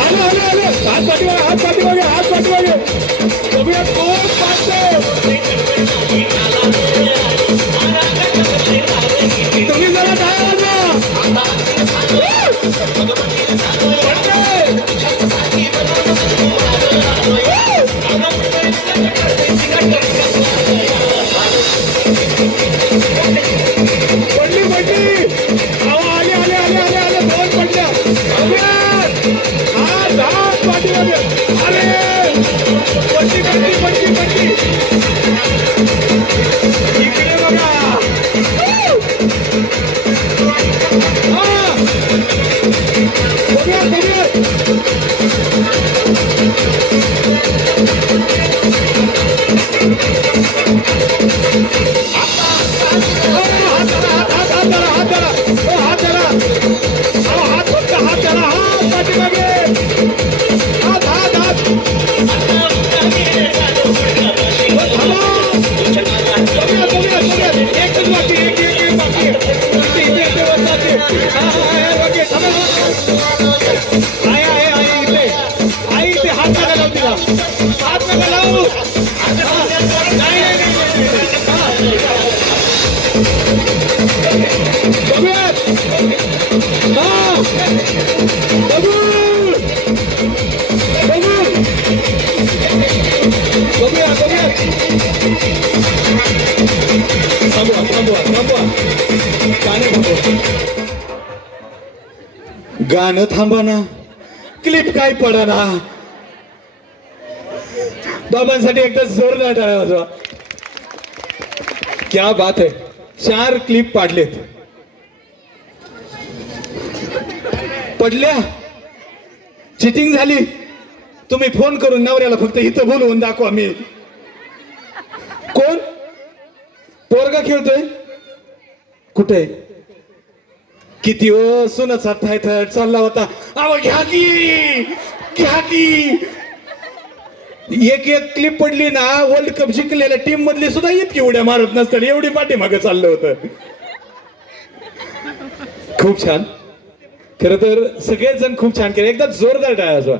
आलो आलो आलो हात पाठीमागे हात पाठीमागे हात पाठीमागे बघूया कोण पाठतो तुम्ही जरा काय पडली पडली आले आले आले आले आले दोन पडल्या हात पाठीमागे अरे पडली पडली पडली पडली इकडे बघा बघूया बघूया गाणं थांबा ना क्लिप काय पडा ना बाबांसाठी एकदा जोरदार टाळ्या वाजवा क्या बात आहे 4 क्लिप पाडलेत पडल्या चिटिंग झाली तुम्ही फोन करून नवऱ्याला फक्त इथं बोलवून दाखवा मी कोण पोरगा खेळतोय कुठे किती ओ सुनाचा थायथाय चालला होता अहो घ्या की एक क्लिप पडली ना वर्ल्ड कप जिंकलेल्या टीम मधली सुद्धा इतकी उड्या मारत नसतात एवढी पाठीमागे चाललं होतं खूप छान खरं तर सगळेच जण खूप छान केले एकदा जोरदार टाळ्या वाजवा